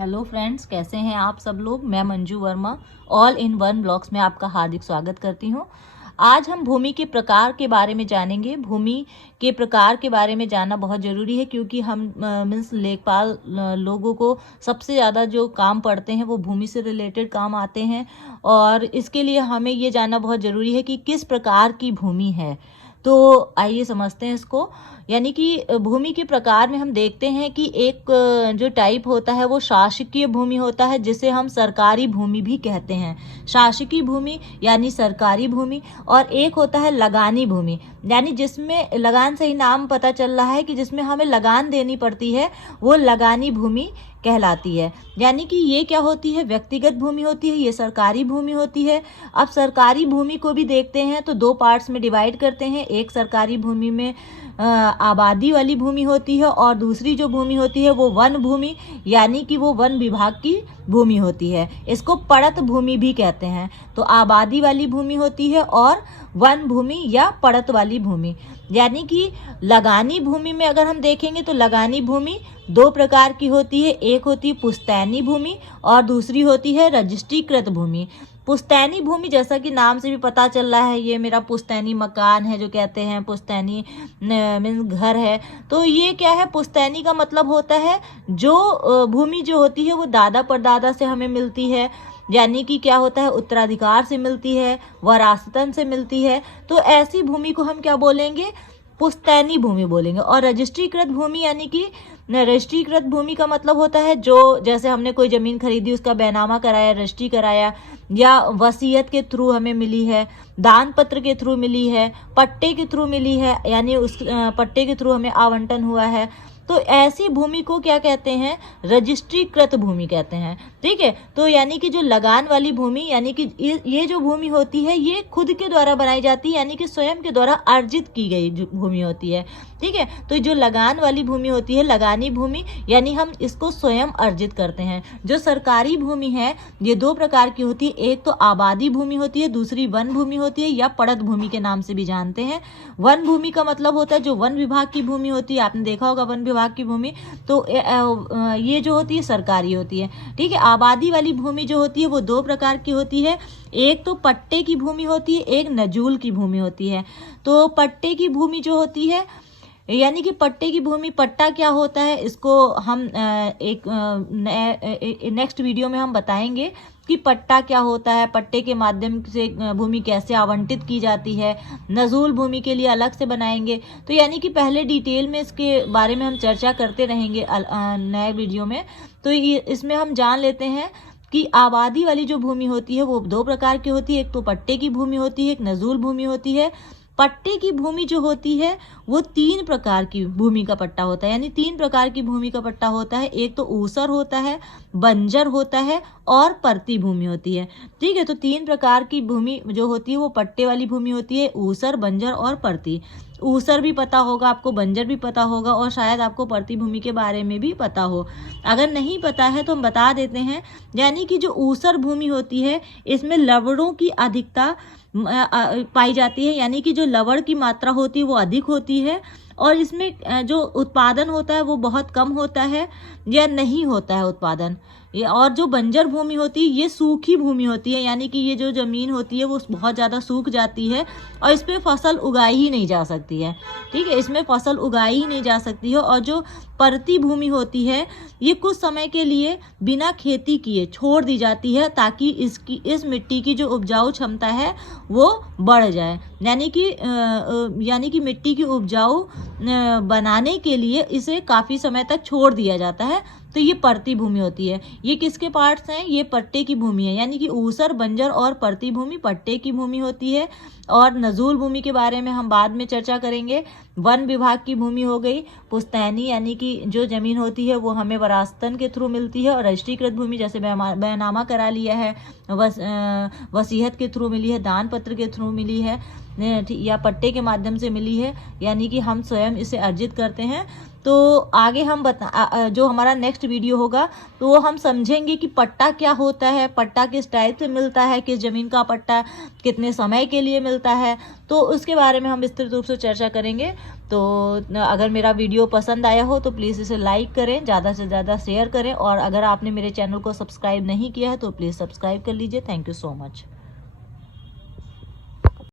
Hello friends, कैसे हैं आप सब लोग। मैं Manju Verma all in one blogs में आपका हार्दिक स्वागत करती हूं। आज हम भूमि के प्रकार के बारे में जानेंगे। भूमि के प्रकार के बारे में जानना बहुत ज़रूरी है क्योंकि हम मीन्स लेखपाल लोगों को सबसे ज़्यादा जो काम पड़ते हैं वो भूमि से रिलेटेड काम आते हैं और इसके लिए हमें ये जानना बहुत ज़रूरी है कि किस प्रकार की भूमि है। तो आइए समझते हैं इसको। यानी कि भूमि के प्रकार में हम देखते हैं कि एक जो टाइप होता है वो शासकीय भूमि होता है, जिसे हम सरकारी भूमि भी कहते हैं। शासकीय भूमि यानी सरकारी भूमि, और एक होता है लगानी भूमि, यानी जिसमें लगान से ही नाम पता चल रहा है कि जिसमें हमें लगान देनी पड़ती है, वो लगानी भूमि कहलाती है। यानी कि ये क्या होती है, व्यक्तिगत भूमि होती है, ये सरकारी भूमि होती है। अब सरकारी भूमि को भी देखते हैं तो दो पार्ट्स में डिवाइड करते हैं। एक सरकारी भूमि में आबादी वाली भूमि होती है और दूसरी जो भूमि होती है वो वन भूमि, यानी कि वो वन विभाग की भूमि होती है। इसको पड़त भूमि भी कहते हैं। तो आबादी वाली भूमि होती है और वन भूमि या पड़त वाली भूमि। यानी कि लगानी भूमि में अगर हम देखेंगे तो लगानी भूमि दो प्रकार की होती है। एक होती है पुश्तैनी भूमि और दूसरी होती है रजिस्ट्रीकृत भूमि। पुश्तैनी भूमि, जैसा कि नाम से भी पता चल रहा है, ये मेरा पुश्तैनी मकान है, जो कहते हैं पुश्तैनी मीन्स घर है। तो ये क्या है, पुश्तैनी का मतलब होता है जो भूमि जो होती है वो दादा परदादा से हमें मिलती है। यानी कि क्या होता है, उत्तराधिकार से मिलती है, वरासतन से मिलती है। तो ऐसी भूमि को हम क्या बोलेंगे, पुश्तैनी भूमि बोलेंगे। और रजिस्ट्रीकृत भूमि यानी कि रजिस्ट्रीकृत भूमि का मतलब होता है जो, जैसे हमने कोई जमीन खरीदी, उसका बैनामा कराया, रजिस्ट्री कराया, या वसीयत के थ्रू हमें मिली है, दान पत्र के थ्रू मिली है, पट्टे के थ्रू मिली है, यानी उस पट्टे के थ्रू हमें आवंटन हुआ है। तो ऐसी भूमि को क्या कहते हैं, रजिस्ट्रीकृत भूमि कहते हैं। ठीक है। तो यानी कि जो लगान वाली भूमि, यानी कि ये जो भूमि होती है ये खुद के द्वारा बनाई जाती है, यानी कि स्वयं के द्वारा अर्जित की गई भूमि होती है। ठीक है। तो जो लगान वाली भूमि होती है, लगानी भूमि, यानी हम इसको स्वयं अर्जित करते हैं। जो सरकारी भूमि है ये दो प्रकार की होती है। एक तो आबादी भूमि होती है, दूसरी वन भूमि होती है या पड़त भूमि के नाम से भी जानते हैं। वन भूमि का मतलब होता है जो वन विभाग की भूमि होती है। आपने देखा होगा वन विभाग की भूमि, तो ये जो होती है सरकारी होती है। ठीक है। आबादी वाली भूमि जो होती है वो दो प्रकार की होती है। एक तो पट्टे की भूमि होती है, एक नजूल की भूमि होती है। तो पट्टे की भूमि जो होती है, यानी कि पट्टे की भूमि, पट्टा क्या होता है इसको हम एक नेक्स्ट वीडियो में हम बताएंगे कि पट्टा क्या होता है, पट्टे के माध्यम से भूमि कैसे आवंटित की जाती है। नजूल भूमि के लिए अलग से बनाएंगे। तो यानी कि पहले डिटेल में इसके बारे में हम चर्चा करते रहेंगे नए वीडियो में। तो इसमें हम जान लेते हैं कि आबादी वाली जो भूमि होती है वो दो प्रकार की होती है। एक तो पट्टे की भूमि होती है, एक नजूल भूमि होती है। पट्टे की भूमि जो होती है वो तीन प्रकार की भूमि का पट्टा होता है, यानी तीन प्रकार की भूमि का पट्टा होता है। एक तो ऊसर होता है, बंजर होता है और परती भूमि होती है। ठीक है। तो तीन प्रकार की भूमि जो होती है वो पट्टे वाली भूमि होती है, ऊसर, बंजर और परती। ऊसर भी पता होगा आपको, बंजर भी पता होगा और शायद आपको परती भूमि के बारे में भी पता हो। अगर नहीं पता है तो हम बता देते हैं। यानी कि जो ऊसर भूमि होती है इसमें लवणों की अधिकता पाई जाती है, यानी कि जो लवण की मात्रा होती है वो अधिक होती है और इसमें जो उत्पादन होता है वो बहुत कम होता है या नहीं होता है उत्पादन। और जो बंजर भूमि होती है ये सूखी भूमि होती है, यानी कि ये जो ज़मीन होती है वो बहुत ज़्यादा सूख जाती है और इस पर फसल उगाई ही नहीं जा सकती है। ठीक है। इसमें फसल उगाई ही नहीं जा सकती है। और जो परती भूमि होती है ये कुछ समय के लिए बिना खेती किए छोड़ दी जाती है ताकि इस मिट्टी की जो उपजाऊ क्षमता है वो बढ़ जाए। यानी कि मिट्टी की उपजाऊ बनाने के लिए इसे काफ़ी समय तक छोड़ दिया जाता है। तो ये परती भूमि होती है। ये किसके पार्ट्स हैं, ये पट्टे की भूमि है। यानी कि ऊसर, बंजर और परती भूमि पट्टे की भूमि होती है। और नजूल भूमि के बारे में हम बाद में चर्चा करेंगे। वन विभाग की भूमि हो गई पुश्तैनी, यानी कि जो जमीन होती है वो हमें वरासतन के थ्रू मिलती है। और रजिस्ट्रीकृत भूमि जैसे बैनामा करा लिया है, वसीयत के थ्रू मिली है, दान पत्र के थ्रू मिली है या पट्टे के माध्यम से मिली है, यानी कि हम स्वयं इसे अर्जित करते हैं। तो आगे हम जो हमारा नेक्स्ट वीडियो होगा तो वो हम समझेंगे कि पट्टा क्या होता है, पट्टा किस टाइप से मिलता है, किस ज़मीन का पट्टा कितने समय के लिए मिलता है, तो उसके बारे में हम विस्तृत रूप से चर्चा करेंगे। तो अगर मेरा वीडियो पसंद आया हो तो प्लीज़ इसे लाइक करें, ज़्यादा से ज़्यादा शेयर करें, और अगर आपने मेरे चैनल को सब्सक्राइब नहीं किया है तो प्लीज़ सब्सक्राइब कर लीजिए। Thank you so much.